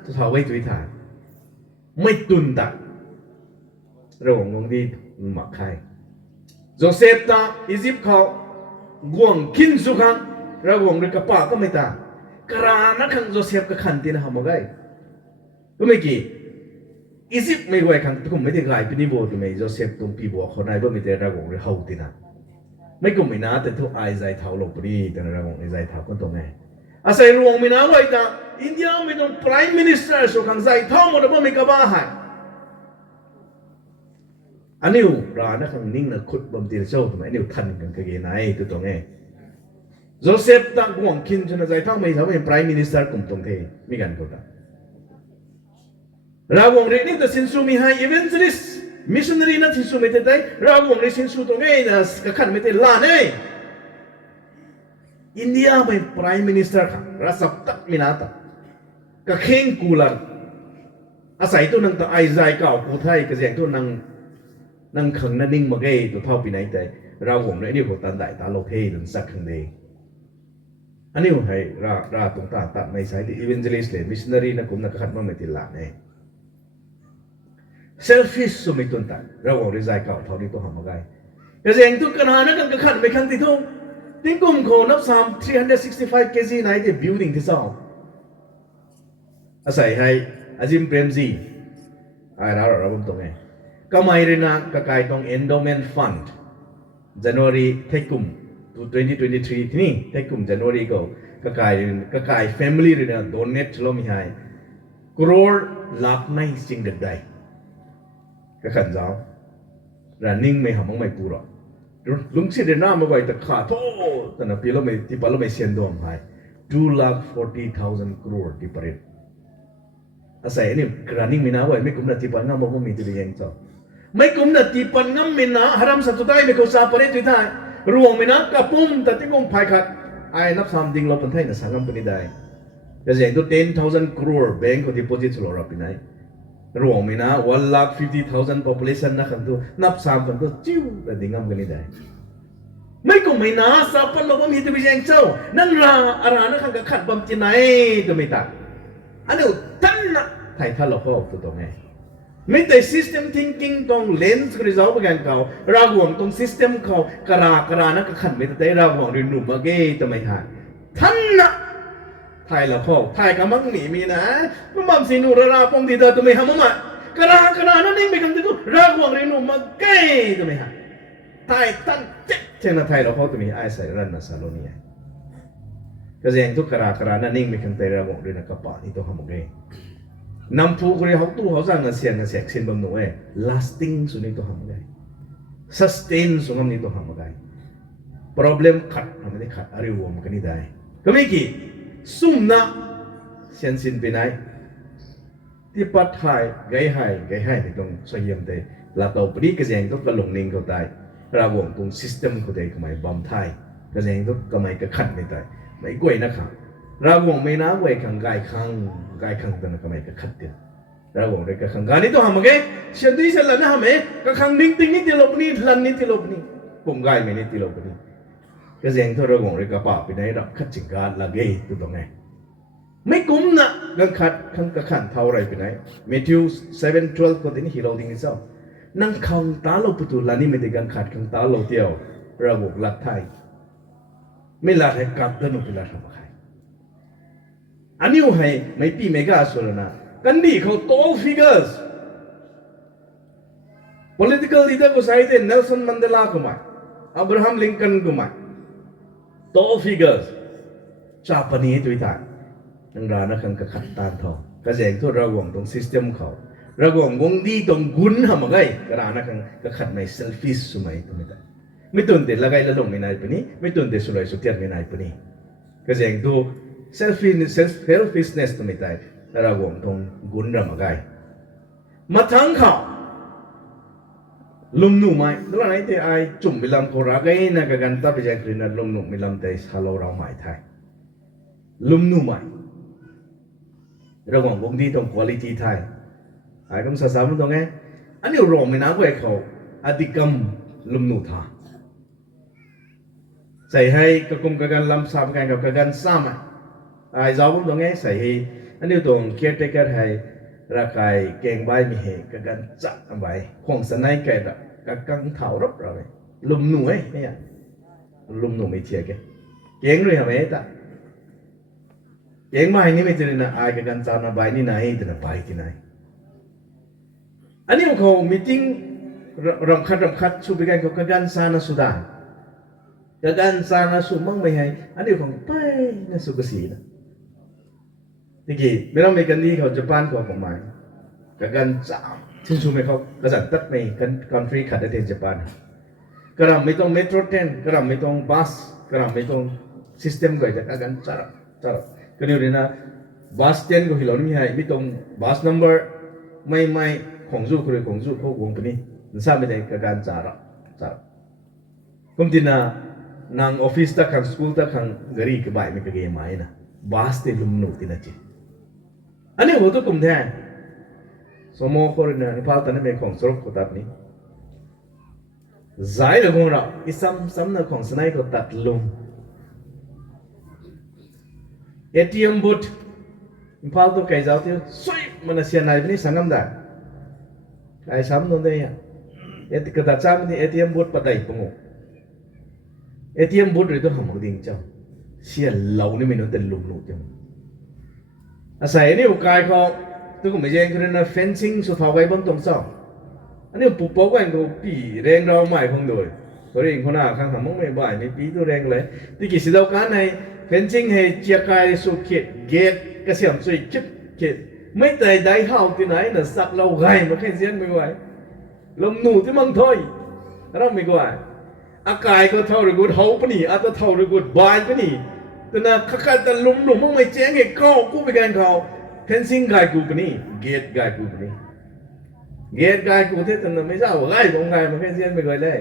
tu thawai tu thai. Mai tun ta ระหว่างงดีมาใครโจเซฟตาอียิปต์เขากวงคินสุขังระหว่างเด็กป้าก็ไม่ตากรานักขังโจเซฟก็ขันตีนะฮะมากก็ไม่กี่อียิปต์ไม่ไหวขังทุกคนไม่ได้ไงเป็นนิโบตัวไม่โจเซฟตรงปีบัวคนไหนบ่ไม่ได้ระหว่างเรื่องเฮาตีนะไม่ก็ไม่น่าแต่ทุกไอใจเท้าลงไปดีแต่ระหว่างไอใจเท้าก็ตรงไงอาศัยรวงไม่น่าไหวตาอินเดียไม่ต้อง Prime Minister สุขังใจเท้าหมดแล้วไม่กบ้าหายอันนี้ร้านนักขังนิ่งนะขุดบำตีเจ้าทำไมนี่ทันกันกันยังไงตัวตรงไงโจเซฟตั้งกวงคินชนะใจเท้าไม่ทำให้ Prime Minister กลุ่มตรงเทมีกันก็ได้ระหว่างเรื่องนี้แต่สินสูมีให้ Evangelist Missionary นั่นสินสูไม่ได้ระหว่างเรื่องสินสูตรงไงนะก็ขันไม่ได้ล้านเองอินเดียเป็น Prime Minister ค่ะรัฐตักมินาตก็เข่งกูลังอาศัยตัวนั่งตัวไอใจเก่ากูไทยก็เสียงตัวนั่งขังนั่งนิ่งมาเกยตัวเท่าปีไหนแต่เราหวงเลยนี่ผมตันได้ตาโลเทหรือสักครั้งเดียอันนี้ผมให้ราตรงตาตัดไม่ใช่ที่ evangelist เลย missionary นะผมนักขัดมาไม่ติดหลานเอง selfish สุดไม่ตุนตันเราหวงเลยใจเก่าเท่านี้ตัวหามาไกก็เสียงทุกขณะนั้นก็ขัดไม่ขังติดทุ่งทิ้งกลุ่มโคนับซ้ำ365 kg ไหนที่ building ที่สองอาศัยให้อาจิมเปรมซีไอ้เราผมตรงไงก็ไม่เรนะก็กลายตรง endowment fund January เทกุม2023ที่นี่เทกุม January ก็กลาย family เรนะ donate ชโลมีให้crore ลักไม่สิ่งใดก็ขันเจ้า running ไม่หามั่งไม่กูหรอกลุงสิเรนะมาไว้แต่ขาดโทษแต่นะปีเราไม่ที่ปาเราไม่เสียนดวงให้240,000 crore ที่ประเทศอาศัยนี่กระนิ่งมีน้าไว้ไม่คุ้มนาทีปันงั้มบ่มีตัวยังเจ้าไม่คุ้มนาทีปันงั้มมีน้าฮารัมสัตว์ได้ไม่เข้าซาปริตุยได้รวงมีน้ากระปุ่มแต่ที่งงภายขัดไอ้นับสามดิ่งเราเป็นไทยนะสังกัมปนิได้ก็จะเห็นตัว10,000 crore แบงก์เขาที่ deposit สุดเราเป็นไงรวงมีน้า150,000 population นะขันตัวนับสามขันตัวจิ้วแต่ดิ่งงั้มกันนี่ได้ไม่คุ้มไม่น้าซาปันเราบ่มีตัวยังเจ้านั่นราอะไรนะขันกับขัดบัมจีไหนตัวไม่ตัดอันนี้ท่านนะไทยท่านเราเข้าตัวตรงไงไม่แต่ system thinking ตรง lens ก็ได้จะเอาไปกันเขาเราห่วงตรง system เขากระรานะก็ขันไม่แต่เราห่วงเรื่องหนุ่มมาเกย์ตัวไม่หายท่านนะไทยเราเข้าไทยก็มั่งหนีมีนะมันมั่งสินูราปงดีเดอตัวไม่หามั่งมากระรานั่นเองไม่คำที่ตัวเราห่วงเรื่องหนุ่มมาเกย์ตัวไม่หายไทยตั้งเจ๊เช่นไทยเราเข้าตัวไม่ไอ้ใส่รันนะซาโลนีก็จะยังทุกกระรานั่นเองไม่คำแต่เราห่วงเรื่องนักป่านี่ตัวหามั่งเกย์นำผู้คนเขาตู้เขาสร้างเสียงเสียงเสียงบำหนุ่ย lasting สุนิตัวหามไง sustain สุนัมนิตัวหามไง problem ขัดทำไม่ได้ขัดอะไรวงกันนี่ได้ก็ไม่กี่ซุ่มนะเสียนสินไปไหนที่ปัดหายไกให้ในตรงสยามเตะลาตัวปรีก็ยังต้องกระลงนิ่งเขาได้ระวงตรง system เขาได้ก็ไม่บำไทยก็ยังต้องก็ไม่กระขัดไม่ได้ไม่กล้วยนะครับเราหวงไม่น้าไว้ขังกายขังตัวนั้นก็ไม่กระขัดเดียวเราหวงเลยกระขังการนี้ตัวหามาเกะเชื่อดีเสร็จแล้วนะฮะเมกระขังนิ่งติงนี่ติลบนี่ลันนี่ติลบนี่ปุ่มกายไม่นี่ติลบนี่ก็เสียงที่เราหวงเลยกระป๋าไปไหนรับขัดจิงการละเกยตัวตรงไงไม่กุ้มนะกังขัดขังกระขันเท่าไรไปไหน Matthew 7:12 คนที่เราดิ้งนี่เจ้านั่งขังตาเราประตูลันนี่ไม่ได้กังขัดขังตาเราเดียวเราหวงลัดไทยไม่ลัดให้กัดตัวนู้นไปลัดทำไมอันนี้ให้ไม่ปีไม่กล้าสุดนะกันดีเขา tall figures political leader ก็ใช่ที่เนลสันมันเดลาก็มาอับราฮัมลิงคอนก็มา tall figures ชาปนีตัวท่านนั่งร้านนักขัดขัดตานทองก็แสดงทั่วระวงตรง system เขาระวงวงดีตรงกุนทำอะไรก็ร้านนักขัดไม่ selfish สมัยตัวไม่ตุนเด็ดละไงละลงไม่นายปนีไม่ตุนเด็ดสุดเลยสุดเทียนไม่นายปนีก็แสดงตัวselfishness ตัวไม่ได้เราหวงตรงกุนรำอะไรมาทั้งเขาลุมหนุ่มไหมแล้วไหนที่ไอจุ่มไปลำโคราไงนะกันตาไปแจ้งคืนนั้นลุมหนุ่มไปลำแต่ฮัลโหลเราหมายไทยลุมหนุ่มไหมเราหวงวงที่ตรง quality ไทยไอ้คำสามตรงไงอันนี้รวมไม่นับไว้เขาอธิกรรมลุมหนุ่มท่าใส่ให้กระกุมกันลำสามกันกับกันซ้ำไอ้เจ้าผมตรงไงใส่ให้อันนี้ตรง caretaker ให้ ราคายเก่งใบมีเหตุกันจับใบของสนายไก่ละกันกังเท้ารบเราเลยลุมหนุ่ยเนี่ยลุมหนุ่มไม่เทียกันเก่งเลยเหรอไหมตาเก่งใบนี่ไม่เจอนะอายกันจับนะใบนี่ไหนแต่นะใบที่ไหนอันนี้เขามีติ้งรำคัดสุดไปกันเขากันสานะสุดากันสานะสุดมั่งไม่ให้อันนี้ของไปนะสุกสีนะทีกี้ไม่ต้องมีกันนี้เขาจะบ้านเขาของมันกันจับที่สุดไม่เขากระสันตัดไม่กันคอนทรีขัดได้ที่ญี่ปุ่นกระไม่ต้องเมโทรเทรนกระไม่ต้องบัสกระไม่ต้องซิสเต็มก็จะกันจับก็เดี๋ยวนี้นะบัสเทรนก็ฮิลล์นี่ให้ไม่ต้องบัสนัมเบอร์ไม่ของจู่คือของจู่เขาวงปนี้นั่นสาไม่ได้กันจับผมที่น่ะนางออฟฟิศตะขังสกูลตะขังกรีกบ่ายไม่ก็เกี่ยมาเองนะบัสเตลุมโนตินะจีอันนี้หัวตัวกุมแทนสมองคนเนี่ยนี่พาตันนี่เป็นของสรุปก็ตัดนี้ใจเราคงเราอีซ้ำนะของสไนก็ตัดลุมATM บูธนี่พาตัวใครจะเอาที่สวยมันเสียนายนี่สังกัมได้ไอ้ซ้ำนั่นเลยอ่ะก็ตัดซ้ำนี่ ATM บูธปัตตานีปุ่งATM บูธเลยตัวหำดิ่งเจ้าเสียเหล่านี่ไม่นอนแต่ลุมจังอาศัยนี่อุกายเขาตัวก็ไม่ใช่คนนั้นเฟนซิ่งสุดท้ายไว้บนตรงเสาอันนี้ปุ๊บปุ๊บกันก็ปีแรงเราไม่คงโดยตัวเองคนน่ะข้างหำไม่บ่ายไม่ปีตัวแรงเลยที่กิจสิดาการในเฟนซิ่งให้เจียกายสุดเขตเกตกระเสียมสุดคิดเขตไม่แต่ได้เท่าที่ไหนน่ะสักเราไงมาแค่เสียนไม่ไหวลมหนูที่มังถอยเราไม่ไหวอากาศก็เท่าหรือกูเท่าปนี่อาจจะเท่าหรือกูบานปนี่แต่น่ะข้าแต่ลมหนุ่มมันไม่แจ้งให้เขากูไปกันเขาเฟนซิ่งไกกูปนี่เกตไกกูปนี่เกตไกกูที่แต่น่ะไม่ทราบว่าไงของไงมาแค่เสียนไม่ไหวเลย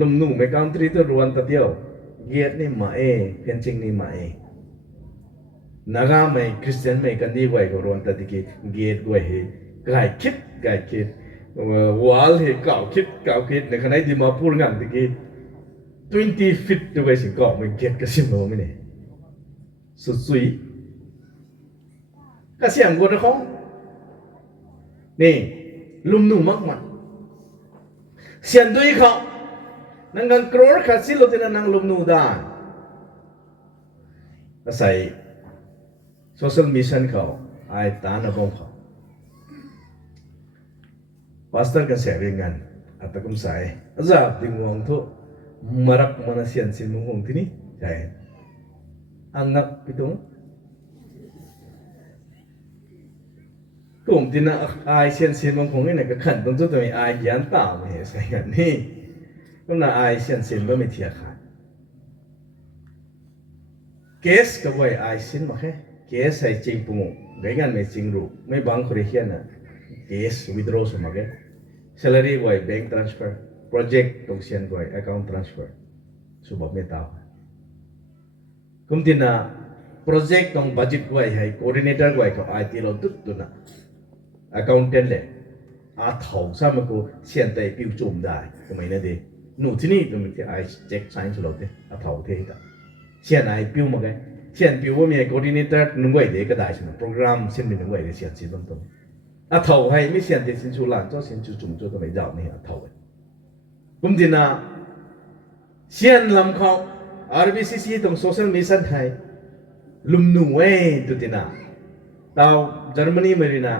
ลมหนุ่มไม่กำตรีตัวรวนตัดเดียวเกตนี่มาเฟนซิ่งนี่มาnaga mai Christian mai kandi wai ko ron ta diki gate wai he gai kit wall he kau kit ne khanai di ma pur ngang diki 20 feet to wai sing ko mai gate ka sim no mi ne su sui ka siam go da khong ni lum nu mak man sian dui kho nang gan kror kha sil lo tin nang lum nu da asai social mission เขาไอ้ตาหน้าบ้องเขาพาสเตอร์กันเสียเรื่องงานอัตตะกุมสายอาจารย์ดึงวงทุมารักมาเสียนสินมุงงที่นี่ใช่อันนับพิทุงกลุ่มที่น่ะไอ้เสียนสินมุงงนี่เนี่ยก็ขันตรงจุดตรงนี้ไอ้ยันตาไม่ใช่กันนี่ก็น่ะไอ้เสียนสินก็ไม่เทียขาดเคสก็ไว้ไอ้สินมาแค่เคสให้จริงปุ่งไงกันไม่จริงรู้ไม่บางคนเรียนนะเคส withdraw สมัคร salary ไว้ bank transfer project ตรงเสียนไว้ account transfer สุบไม่ตาวคุมที่น่ะ project ตรง budget ไว้ให้ coordinator ไว้เขาไอทีเราตุ๊ดตัวน่ะ accountant เลยอาเท่าซ้ำมันก็เสียนแต่ปิ้วจุ่มได้ก็ไม่น่าดีหนูที่นี่ตรงนี้ไอเช็ค sign สุดเลยอาเท่าเท่าเสียนไอปิ้วมาไงเช่นพิวว่ามี coordinator หนึ่งวัยเด็กก็ได้ใช่ไหมโปรแกรมเช่นหนึ่งวัยเด็กเสียนสิตรงๆเท่าให้ไม่เสียนเด็กสินชูหลานเจ้าสินชูจุ่มเจ้าตัวไม่ยาวนี่เท่าเลยกุมดินะเสียนลำเขา RBCC ตรง social mission ไทยลุมหนุ่ยตัวดินะดาวเยอรมนีเมรินา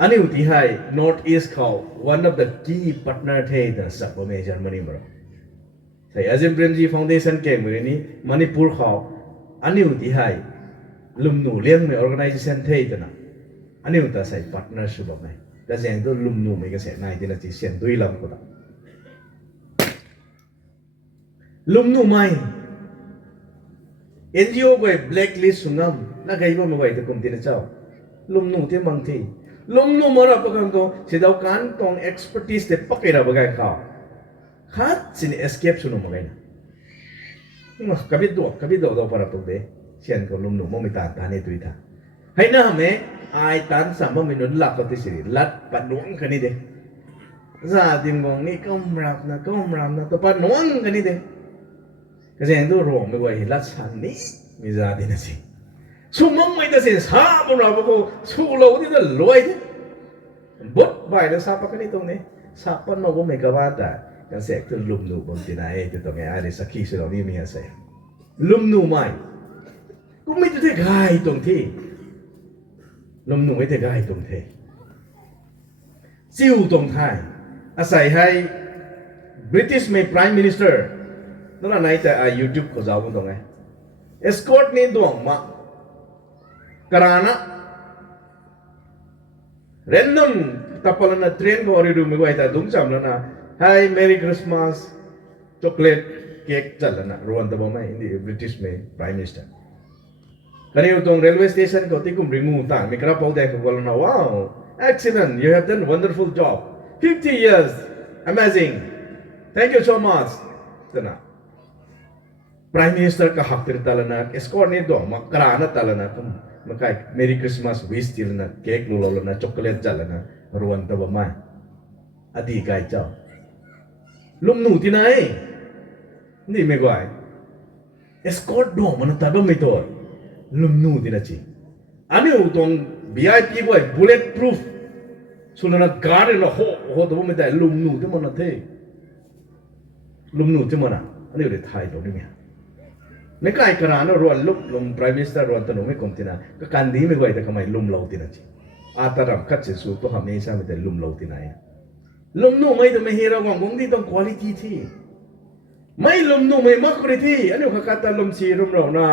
อันนี้อุทิศ North East เขา one of the key partner เทย์สักประมาณเยอรมนีมั้งใช่อาจิมเปรมจีฟาวเดชั่นเก่งเหมือนนี้มณิปุรเขาอันนี้อุทิศลุมหนูเลี้ยงใน organization เท่านั้นอันนี้อุตส่าห์ใส่ partnership แบบไหนแต่เสียงตัวลุมหนูไม่ก็เสียนายที่นั่นจีเสียนด้วยลำก็ได้ลุมหนูไม่ NGO ไป blacklist สุนัมนักไอ้พวกมันไว้ที่กรมที่นั่นเจ้าลุมหนูที่บางทีลุมหนูมารับประกันก็เสียดาวการตรง expertise เด็ดปักให้เราไปกันเขาखाद सिने escape सुनो मगे ना कभी दो पर तो दे सियान को लुम लुम में ताने तुई था है ना हमें आय तान सामा में नुन लाख होती सिरी लत पनुंग कनी दे ज़ादिम गोंगी कम राम ना तो पनुंग कनी दे कैसे हैं तो रोंग में वही लत सानी मिज़ादी नसी sumang may tasin sa mo na ko sulaw dito loy di bot bay na sapa kanito ni sapan mo ko may kabata kasi ito lumnu bang tinae ito nga ari sa kiso ni miya sa lumnu mai kung may ito gay tong ti lumnu may ito gay tong ti siu tong thai asai hai British may prime minister no na nai ta YouTube ko jaw tong ai escort ni dong ma karana random tapalan na train ko ori dumi ko ita dung sam na hi merry christmas chocolate cake chalana ruan ta mai hindi British may prime minister kani utong railway station ko tikum ringu ta mikra pau de ko na wow excellent you have done wonderful job 50 years amazing thank you so much tana prime minister ka haktir talana escort ni do makrana talana kum makai merry christmas wish tilna cake lolo na chocolate jalana ruan ta mai adi kai chao lumnu tinai ni me goi escort do man ta ba me to lumnu tinachi ani utong vip goi bullet proof sulana guard na ho do me ta lumnu te man the lumnu te mana ani re thai do ni meไม่ใกล้กระนั้นรวนลุกลม prime minister รวนตนุไม่คมตินะก็การดีไม่ไหวแต่ทำไมลุมเราตินะจีอาตารำคัดเสียสูตัวทำนี้ใช่ไหมแต่ลุมเราตินะลุมนู่ไม่ต้องไม่เฮระวังวงที่ต้อง quality ที่ไม่ลุมนู่ไม่มักคุณที่อันนี้เขาคัดตาลุมชีลุมเรานะ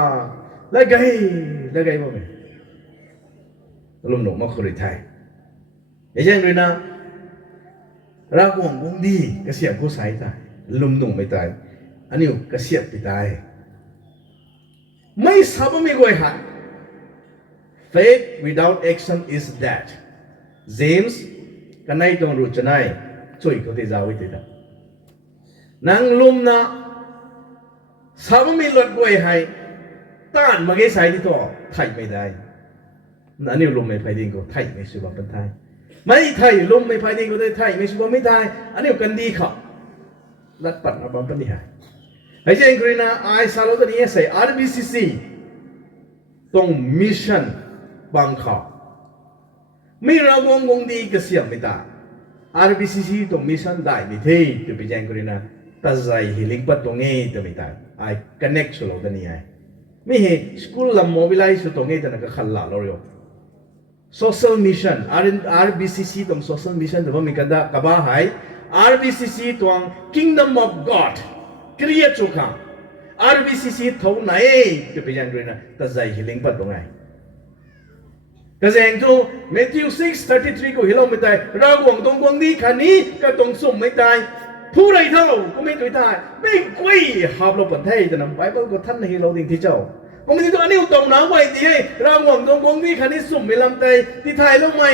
แล้วไงบ้างไหมลุมนู่มักคุณไทยอย่างเช่นเลยนะรักวงดีกระเสียบกู้สายตายลุมนู่ไม่ตายอันนี้กระเสียบไปตายไม่ทราบว่ามีอะไร faith without action is dead James กันในตรงรู้จะไหนช่วยเขาที่จะเอาไว้ติดนางลุมนะทราบว่ามีรถอะไรให้ต้านมาเกสายที่ตัวไทยไม่ได้นั่นนี่ลุมไม่ไปดิ้งก็ไทยไม่สุภาพเป็นไทยไม่ไทยลุมไม่ไปดิ้งก็ได้ไทยไม่สุภาพไม่ได้อันนี้กันดีเขารัดปัดมาบังปัญหาให้เจนกรีน่าไอซาโลตัวนี้ใส่ RBCC ตรงมิชชั่นบางข่าวไม่เราวงดีก็เสียไม่ตา RBCC ตรงมิชชั่นได้ไม่ที่ตัวไปเจนกรีน่าตัดใจฮิลิงปัดตรงนี้ตัวไม่ตาไอ connect สุดตัวนี้ไอไม่เห็นสกูลลำ mobilize ตรงนี้แต่นั่นก็ขันหล่าเราอยู่ social mission RBCC ตรง social mission ตัวมีกันได้กับบ้าให้ RBCC ตรง Kingdom of God create จุกาง RBCC เท่าไหนจะไปยังไงนะแต่ใจฮิลิงปัดตรงไหนก็จะเห็นจู Matthew 6:33ก็ฮิลไม่ได้เราหวังตรงวงนี้คันนี้ก็ตรงสุ่มไม่ได้ผู้ใดเท่าก็ไม่ตัวได้ไม่กุ้ยหาบเราปันเทยแต่นำไปก็ท่านฮิโลดิ่งที่เจ้าผมไม่ตัวอันนี้ตรงน้ำไว้ดีเราหวังตรงวงนี้คันนี้สุ่มไม่ลำเตยที่ไทยลงไม่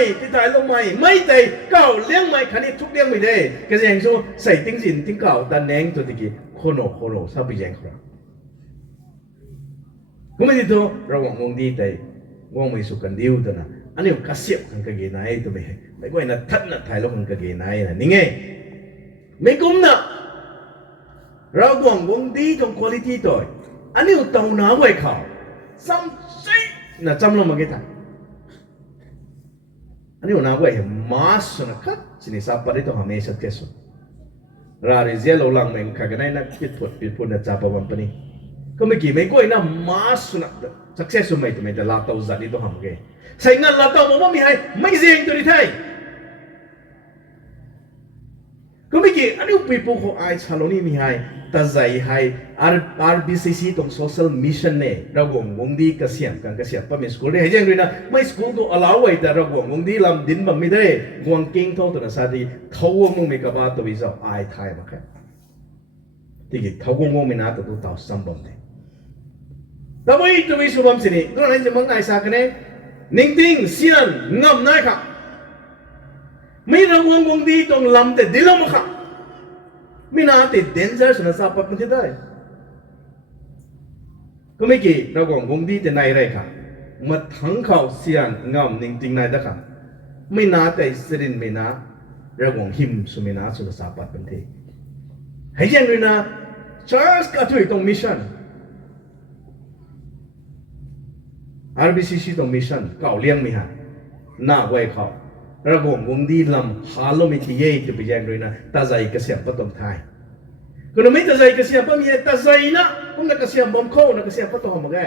ไม่เตยเก่าเลี้ยงไม่คันนี้ทุกเลี้ยงไม่ได้ก็จะเห็นจูใส่ติ้งสินติ้งเก่าแต่แหนงตัวที่กี่โคโนซาบิยังครับผมไม่ตัวเราหวังวงดีแต่วงไม่สุกันดิวตัวน่ะอันนี้ก็เสียบกันกระเกนายตัวไม่ก็ไอ้นั่นทัดน่ะไทยลงกันกระเกนายน่ะนี่ไงไม่กุ้มน่ะเราหวังวงดีตรงคุณภาพตัวอันนี้ตัวน้าไว้เขาซ้ำซิน่ะจำลงมากี่ท่านอันนี้น้าไว้เห็นมาสุนัขสินิสับปะริโตหาไม่สักแค่สุดราริเซียเราลังเมงข้ากันได้นักปิดพูดนะจ่าปวันปนีก็ไม่กี่ไม่ก็ไอ้น่ะมาสุนัขสักแค่สุดไม่ตัวไม่แต่ลาเต้าจัดนี่ตัวหามเกยใส่เงินลาเต้าบอกว่ามีให้ไม่เสี่ยงตัวนี้ไทยก็ไม่กี่อันนี้ปีพวกเขาไอ้ชาโลนี่มีให้แต่ใจให้ RBCC ตรง social mission เนี่ยเราวงดีกระเสียมกันกระเสียมป้ามีสกูลได้ให้ยังไงนะไม่สกูลก็allowไว้แต่เราวงดีลำดินมันไม่ได้วงเก่งเท่าตัวนั้นสัตย์เท่าวงไม่กระบาดตัววิจารไอ้ไทยมาแค่ที่กี่เท่าวงไม่น่าตัวเท่าสัมบัมเนี่ยแต่ว่าอีตัววิสุบัมสินี่ก็นั่นจะมั่งไอ้สักเนี่ยนิ่งทิ้งเสียนงำได้ค่ะไม่เราวงดีตรงลำแต่ดิลมาค่ะไม่น่าติดเดนเซอร์สุนัขสับปะมันที่ได้ก็ไม่กี่เราวงดีแต่ในไรค่ะมาทั้งเขาเสียนงำนิ่งทิ้งในได้ค่ะไม่น่าแต่สิรินไม่น่าเราวงหิมสุไม่น่าสุนัขสับปะมันที่ให้ยังเลยนะชาร์ลส์ก็ช่วยตรงมิชชั่น RBCC ตรงมิชชั่นเก่าเลี้ยงมีหาหน้าไว้เขาระกงวงดีลำหาลมิที่เย่จะไปแย่งด้วยนะตาใจกระเสียบปะตรงไทยก็ไม่ตาใจกระเสียบปะมีตาใจนะผมนักกระเสียบบอมโคนักกระเสียบปะตรงมาไง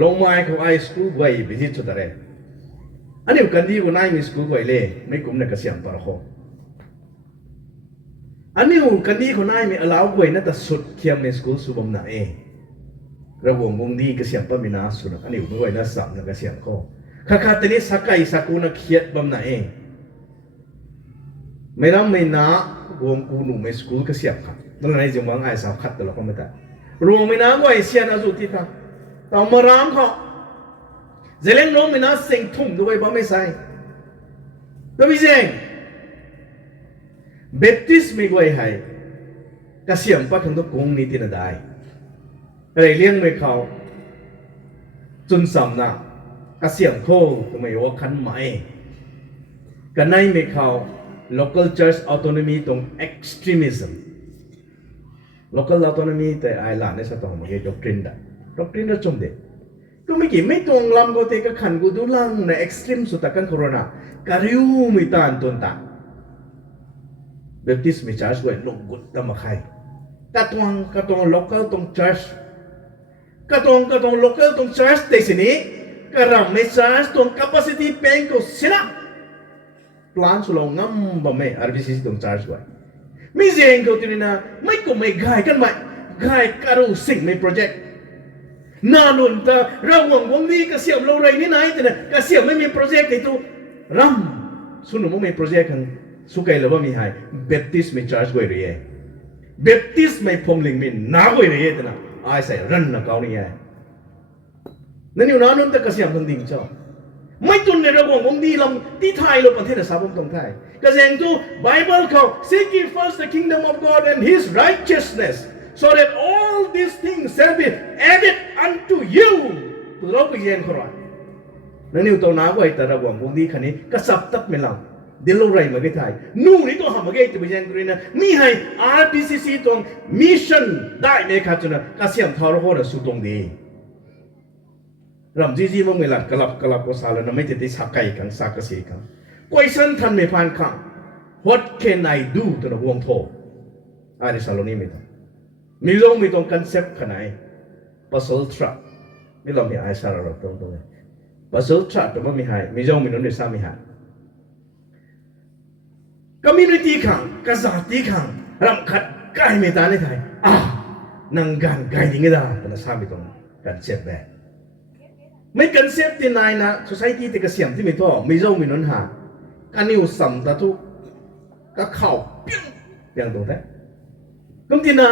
ลงมาเขาไอสคูลไว้ไปที่สุดอะไรอันนี้กันดีกว่านายมีสคูลไว้เลยไม่คุ้มนักกระเสียบปะโคอันนี้กันดีคนนายมีอลาวไว้นั่นแต่สุดเขียมในสคูลสุบมนาเอระวงวงดีกระเสียบปะมีนาสุดอันนี้ไม่ไว้นั่นสับนักกระเสียบโคข้าขาตนี้สักไก่สักกูนักเขียดบำนาเองไม่รับไม่นาวงกูหนุ่มไม่สกูลก็เสียบครับนั่นแหละจึงวางไอ้สาวขัดตลอดก็ไม่ได้รวมไม่นาก็ไอ้เสียนอาจุติท่าต่อมารามเขาเจริญน้องไม่นาเสียงทุ่มด้วยบ้าไม่ใส่ตัวพิเศษเบปติสไม่ก็ไอ้ให้ก็เสียมปะทั้งตัวกงนี้ที่น่าได้ไอ้เลี้ยงไม่เขาจนสำนักกระเสียงโคก็ไม่ว่าขันใหม่กันในไม่เขา local church autonomy ตรง extremism local autonomy แต่ไอหลานในสตองมันคือ doctrine ได้ doctrine เราจมเด็กก็ไม่กี่ไม่ตรงลำก็เตะก็ขันกูดูลังใน extreme สุดตะกันโคโรนาการิวไม่ตานต้นตาเบปติสไม่ charge ไว้ลงกุดตะมาใครกระตวง local ตรง church กระตวง local ตรง church แต่สินี้การไม่ใช่ตรง capacity เป็นก็เสียนะ plan สุดลงงั้มบ่ไม่ RBCC ตรง charge ไว้ไม่เสียงก็ที่นี่นะไม่ก็ไม่ง่ายกันไหมง่ายการุสิ่งไม่ project น่าหนุนแต่เราหวังวงนี้ก็เสียบเราไรนี่ไหนแต่เนี่ยก็เสียบไม่มี project ในตัวรำสุนทรไม่ project กันสุกัยเลยว่ามีให้ Baptist ไม่ charge ไว้เรื่อย Baptist ไม่พรมลิงมินน้าไว้เรื่อยแต่นะไอ้ใส่รันนะเขานี่ไงนั่นอยู่นั้นนั่นแต่กระเสียมทั้งดิ่งเจ้าไม่ตุนในระบบวงดีลำที่ไทยเราประเทศสาวตรงไทยกระเสียงตัวไบเบิลเขา seek ye first the kingdom of God and His righteousness so that all these things shall be added unto you ตัวเราไปเย็นเขาหน่อยนั่นอยู่ตรงน้ำไว้แต่ระบบวงดีคันนี้กระสับตัดไม่ลำเดี๋ยวเราไรมาไม่ไทยนู่นนี่ตัวหามาเกยจะไปเย็นกันเลยนะมีให้ RBCC ตรงมิชชั่นได้ในข้าจุนะกระเสียงทารโหดสุดตรงดีรำจีจีว่าเวลากลับก็สารแล้วไม่ติดสักไก่กันสักกระสีกันก็ไอ้สันทันไม่ผ่านข้าง What can I do ตัวนักวงโทอะไรสารนี้ไม่ต้องมีลงมีตรงคอนเซ็ปต์ขนาด puzzle trap ไม่ลองมีไอ้สารเราตรงนี้ puzzle trap แต่ว่ามีให้มีลงมีน้องเดือดซ้ำมีให้ community ข้างกษัตริย์ข้างรำคัดไก่ไม่ตาในไทยนั่งกันไก่ยังไงได้แต่ละซ้ำมีตรงคอนเซ็ปต์แบบไม่กันเซฟที่นายนะ society ที่กระเสียมที่ไม่ท่อไม่เจ้าไม่นนหาการนิวสัมตะทุกก็เข่าเปี้ยงอย่างตรงนั้นก็ที่นะ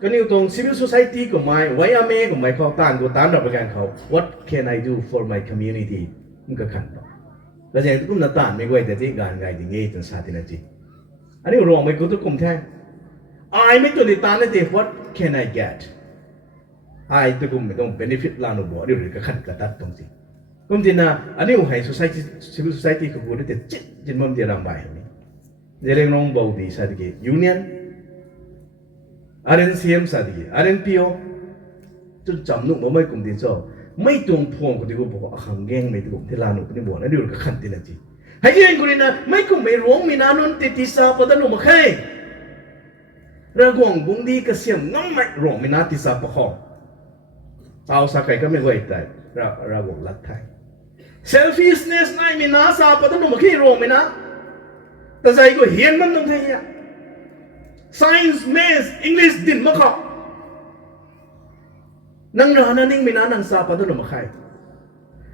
การนิวตรง civil society ก็ไม่ไว้อเมก็ไม่เข้าต้านก็ต้านรับประกันเขา what can I do for my community มันก็ขันต่อแล้วอย่างที่คุณนัตตานไม่ไว้แต่ที่การไงที่เงี้ยจนสาธิตนะจีอันนี้รวมไม่กูทุกกลุ่มแท้ไอ้ไม่ตัวในตานนั่นเอง what can I getไอ้ตัวกูไม่ต้อง benefit ลาโนบัวเดี๋ยวก็ขันกระตัดตรงสิก็ที่นะอันนี้ให้ society civil society ก็กูได้แต่จิตมันเดียร์รำไปนี่เรื่องน้องบาวดีสัตว์กี่ union RNCM สัตว์กี่ RNPO จนจำนุ่มไม่กุมที่เจ้าไม่ตรงพวงกูที่กูบอกขังแง่งไม่ตรงที่ลาโนนี่บัวนั่นเดี๋ยวก็ขันที่นั่นจีให้เรื่องกูนี่นะไม่กุมไม่ร้องมีนานุนติดที่ซาปะตันนุ่มใครระกวงบุ้งดีก็เสียงน้องไม่ร้องมีนาติซาปะข้อเอาสักใครก็ไม่ไหวใจเราบอกลัดไทย selfishness นั่นมีน่าสาปตั้งหนุ่มขี้รวมไหมนะแต่ใจก็เห็นมันตรงที่อ่ะ science math English ดินมะเขานั่งรอนั่งนิ่งมีน่านั่งสาปตั้งหนุ่มใคร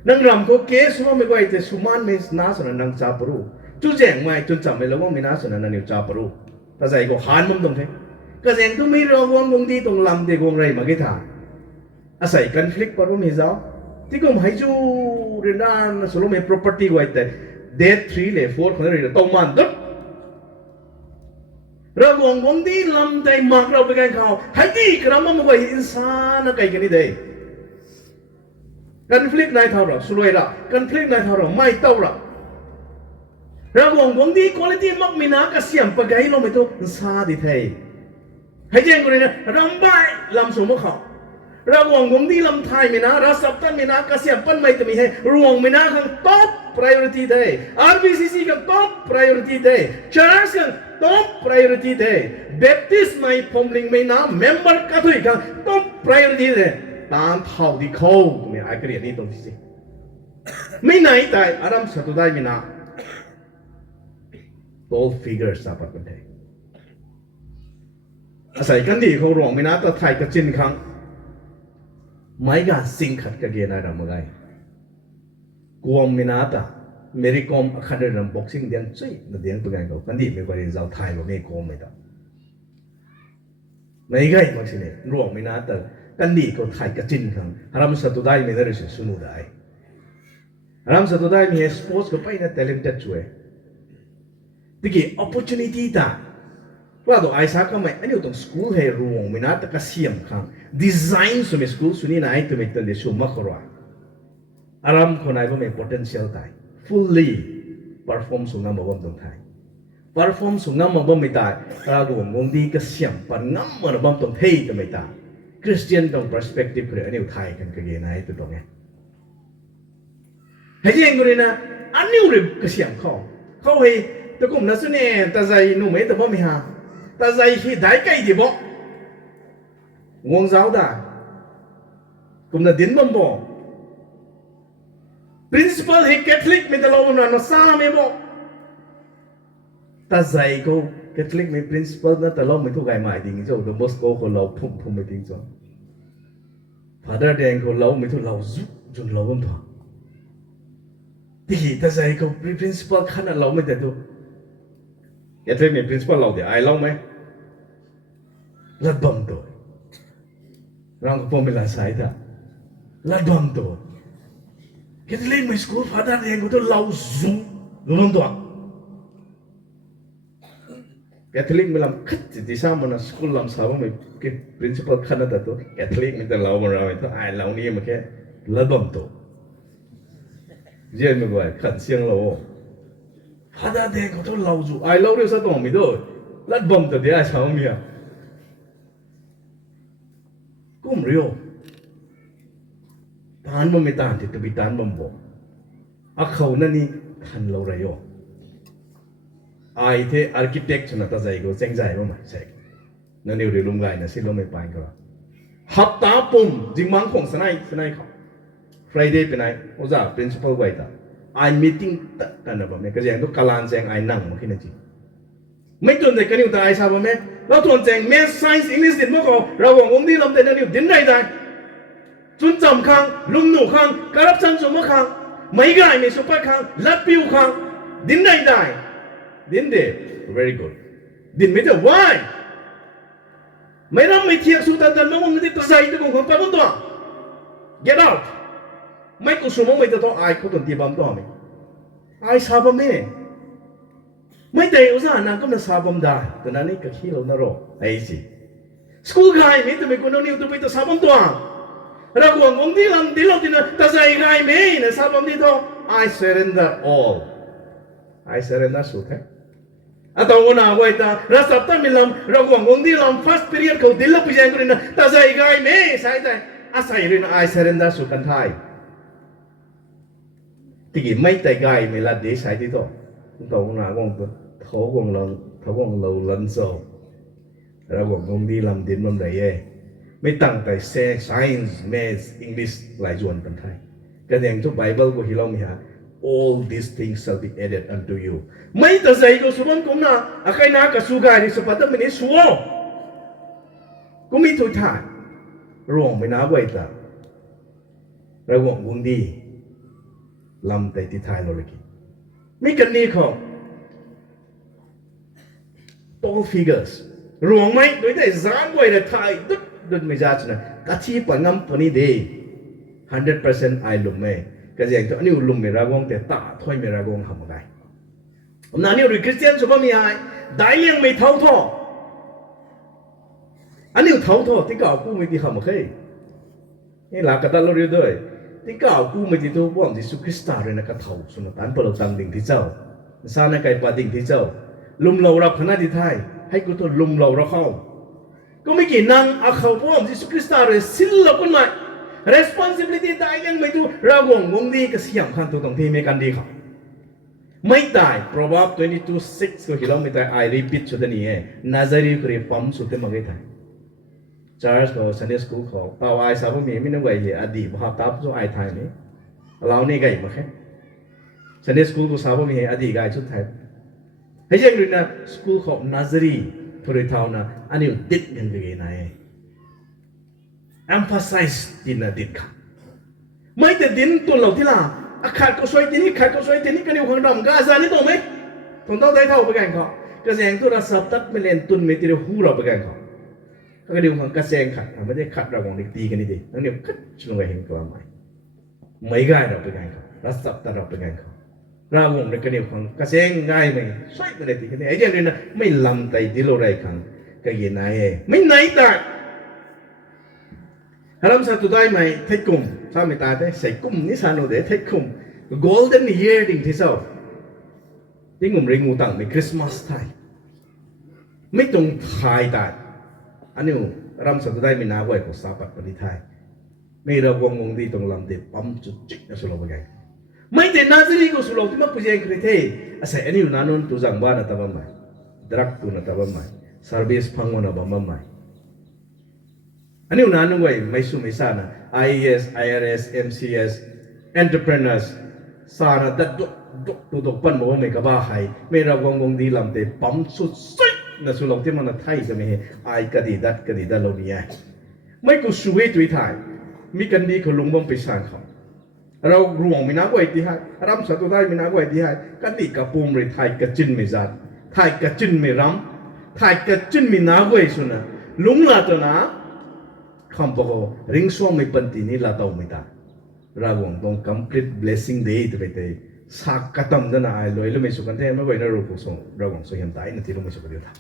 นั่งรำก็เกสว่าไม่ไหวแต่สุมานไม่น่าสนนั่งสาปรู้จุดแจงไม่จนจำไม่แล้วว่ามีน่าสนนั่งอยู่สาปรู้แต่ใจก็หันมันตรงที่ก็แจงต้องมีรวมวงดีตรงลำเด็กวงไรมากี่ทางอาศัยคอนฟ lict ปะรู้ไหมจ๊ะที่ก็หมายจูเรื่องนั้นสรุปเป็น property ไว้แต่ dead 3 เลย4คนนี้ต้องมันดุเราวงดีลำใจมากเราไปกันเขาให้ดีกระมังว่าอินสานอะไรกันนี่เด้คอนฟ lict นายเท่าเราสุดเลยละคอนฟ lict นายเท่าเราไม่เท่าเราเราวงดี quality มักมีนักเสียงปะไกเราไม่ต้องอินสาดีเท่ให้เจ้าคนนี้นะรำใบลำสมมติเขา Rawang gong di lam thai mina rasaptan mina kasiapan mai temi hai ruang mina kang top priority day RBCC kang top priority day church kang top priority day Baptist mai phomling mai na member kathui kang top priority day tan thau di khâu me ai kri ni tong si mai nai tai aram satudai mina all figures sapat kan thai asai kan di khâu ruang mina ta thai ka chin khang mai ga sing khat ka ge na ramagai kuom minata meri kom akhadar ram boxing dian chui na dian tugai ko kandi me ko rizal thai lo me kom me da mai gai mak sine ruang minata kandi ko thai ka chin khang haram satudai me dar se sunu dai haram satudai me sports ko pai na talented chue tiki opportunity taว่าตัวไอ้สักก็ไม่อันนี้ต้องสกูลให้รู้ไม่น่าตะกเสียมข้างดีไซน์สมัยสกูลสุนีน่าไอ้ตัวไม่ตัวเดียวสุ่มมาขรัวอารมณ์คนไหนก็มี potential ตาย fully perform สุ่มน้ำมาบ่มตรงไทย perform สุ่มน้ำมาบ่มไม่ตายเราดูงงดีกเสียมปันน้ำมันบ่มตรงเทยตัวไม่ตาย Christian ตรง perspective คืออันนี้ไทยกันก็เกี่ยนไอ้ตัวตรงนี้ให้ยังกูเลยนะอันนี้อุริกเสียมเขาให้ตัวกลุ่มนั้นสุนีแต่ใจหนุ่มไม่ตัวบ่ไม่หาแต่ใจที่ได้ใกล้ดีบ่งงเจ้าได้กุมน่ะดินบ่บ่ principal ให้ Catholic ไม่ตลอดมันน่ะซ้าไม่บ่แต่ใจก็ Catholic ไม่ principal น่ะตลอดไม่ถูกไอ้หมายดิ่งเจ้า The Moscow คนเราพุ่มไม่ดิ่งจ้ะ Father แดงคนเราไม่ถูกเราจุจนเราบ่ถอที่แต่ใจก็ principal ขนาดเราไม่แต่ตัวCatholic ไม่ principal เราเดี๋ยวไอ้เราไหมลัดบอมตัวเราก็พอไม่ละสายตาลัดบอมตัวแค่เล่นไม่สกูลฟาดาร์เองก็ต้องเล่าซูรู้ตัวแค่เล่นไม่ลำคัดที่สามมันสกูลลำสาวไม่คิด principal ขนาดตัวแค่เล่นไม่แต่เล่ามันเราตัวไอ้เล่านี่มันแค่ลัดบอมตัวเย็นไม่กว่าขัดเสียงเราฟาดาร์เองก็ต้องเล่าซูไอ้เล่าเรื่องสัตว์ไม่ได้ลัดบอมตัวเดียวไอ้สาวมีอ่ะกุมเรียวทานบ่ไม่ตานที่ตบิตานบ่บ่อักเขานั่นนี่ทันเราเรียวไอ้ที่อาร์คิเทคชนะตาใจก็เจ๋งใจบ่มาใช่นั่นนี่เรื่องลุงไงนะสิเราไม่ไปก็ฮับตาปุ่มจิมังของสนายเขา Friday เป็นไงโอ้จ้า principal ไว้ตาไอ้ meeting กันนะบ่แม่ก็ยังต้องกาลานแจงไอ้นั่งมาขึ้นจริงไม่จนแต่กันอยู่แต่ไอ้ชาวบ้านเราทวนแจงแมสไซน์อังกฤษดินเมื่อก่อนเราหวังองค์ที่ลำเดินนั่นอยู่ดินได้ได้จุนจำขังลุมหนูขังการรับชันสมขังไม่ง่ายไม่สุภาพขังลัดปิวขังดินได้ได้ดินเด very good ดินไม่ได้ why ไม่รับไม่เทียบสุดแต่น้องมันติดตัวใจตัวของคนตัว get out ไม่กุศลไม่จะต้องไอ้คนตัวตีบัมตัวมั้ยไอ้ชาวบ้านไม่แต่อุตส่าห์นั่งก็น่าสาบมได้แต่นั่นนี่ก็ขี้เราหน้ารอไอ้สิสกูลไงไม่แต่ไม่คนนู้นตัวไปตัวสาบมตัวเราหวังองค์ที่เราที่นั่นแต่ใจไงไม่เนี่ยสาบมที่ตัว I surrender all I surrender สุดแท้อะตัวคนนั้นไว้ตาเราสับตั้งมิลลัมเราหวังองค์ที่เรา first period เขาดิลล์ไปยังคนนั้นแต่ใจไงไม่ใช่แต่อาศัยเรื่อง I surrender สุดกันไทยที่กี่ไม่แต่ไงไม่ละเดี๋ยวใช่ที่ตัวตัวคนนั้นวงตัวเขาวงเราลันโซเราวงดีลำดินมันได้ยังไม่ตั้งแต่เซ science math English หลายส่วนเป็นไทยกันอย่างทุกไบเบิลก็ที่เรามีฮะ all these things shall be added unto you ไม่แต่ใจก็สุวรรณก็น่ะอะไรนะก็สุกายที่สุภัตตมันนี่สัวก็มีทุกท่ารวมไม่น่าไว้ตาเราวงดีลำแต่ที่ไทยเราเลยไม่กันนี่เขาall figures รวมไหมโดยแต่สามไว้ในไทยดุดไม่จัดนะกัที่ปังงำปนีเดย์ 100% ไอลุมไหมก็อย่างที่อันนี้ลุมไม่รักงแต่ตาถ้อยไม่รักงทำอะไรนั่นนี่หรือคริสเตียนสุภาพมีไอได้ยังไม่เท่าท่ออันนี้เท่าท่อที่เก่ากูไม่ที่ทำอะไรนี่หลักกระตันเราเรียกด้วยที่เก่ากูไม่ที่ตัวว่าที่สุคริสต์เลยนะก็เท่าสุนัขตันเปิดตังดิ่งที่เจ้าสร้างในไก่ปลาดิ่งที่เจ้าลุมเรารับขนาดที่ไทยให้กูตัวลุมเราเข้า ก็ไม่กี่นางอาเขาพวกยิสุคริสต์เลยสิลล์คนใหม่ responsibility ตายยังไม่ดูเราวงดีก็เสียงขันตัวตรงที่ไม่กันดีเขาไม่ตาย Proverbs 22:6 ก็ฮิลล์ไม่ตาย I repeat สุดนี้เองนาซารีครีฟัมสุดที่มันไม่ตาย Church ก็ Sunday School เขาเป่าไอสาวมีไม่นึกว่าเหี้ยอดีตภาพตับสุดไอไทยนี่เราเนี่ยไงมาแค่ Sunday School ก็สาวมีอดีตไงสุดท้ายให้ยังดูนะ School ของนาซารีทุเรศเท่านะอันนี้ติดยังไงนะ emphasize ดินนะดินค่ะไม่แต่ดินตัวเราที่ละขาดก็ช่วยดินนี่ขาดก็ช่วยดินนี่กันอยู่ข้างนอกก็อาจารย์นี่ตรงไหมตรงเท่าได้เท่าไปกันเขากระแสงตัวเราสับตัดไม่เล่นตุนไม่ตีเราหูเราไปกันเขาก็เดี๋ยวของกระแสงขัดไม่ได้ขัดเราของเด็กตีกันนี่ดินั่นเดี๋ยวขัดช่วยเห็นตัวใหม่ไม่ง่ายเราไปกันเขารัสับตัดเราไปกันเขาเราของเด็กกันเดี๋ยวของกระแสงง่ายไหมช่วยกันเลยตีกันนี่ไอ้เรื่องนี้นะไม่ลำไตดิโลไรขังก็ยินนายไม่ไหนตาHaram satu day mai thekum sa mi ta te sai kum ni sa no de thekum golden year ding thi sao ding ngum ring utang mi Christmas thaiไม่ตรงทายตาอันนี้รำสตุได้มีนาไว้ก็สาปัดปฏิทายไม่เราวงดีตรงลำเด็บปั๊มจุดจิกนะสุโลบไงไม่แต่นาซีรีก็สุโลที่มาพูดยังคริเทอาศัยอันนี้นานุนตุจังบ้านนะตาบ้านใหม่ดรักตุนะตาบ้านใหม่ซาร์วิสพังวันนะบ้านใหม่อันนี้นานุไว้ไม่สู้ไม่ซานะ IES IRS MCS entrepreneurs สาระดัดดุปั้นบอกว่าไม่กบ้าใครไม่เราวงดีลำเด็บปั๊มสุดนะสุลงที่มันไทยจะไม่เห็นไอ้กระดิดัดเรามีไงไม่กูช่วยตัวไทยมีกันดีเขาลงบนไปสร้างเขาเรารวงมีน้ำไว้ที่ไทยรำสัตว์ได้มีน้ำไว้ที่ไทยกันดีกับปุ่มเลยไทยกระจินไม่จัดไทยกระจินไม่รำไทยกระจินมีน้ำไว้สุนัขลุงลาตัวนะคำบอกว่าริงส่งไม่เป็นตีนี่ลาตัวไม่ได้เราหวังต้อง complete blessing day ตัวไปเตะสักกระทำนั่นไอ้ลอยแล้วไม่สุกันเท่ไม่ไหวนะเราคงส่งเราหวังส่งยันตายนั่นที่เราไม่สุกันเดียวท่า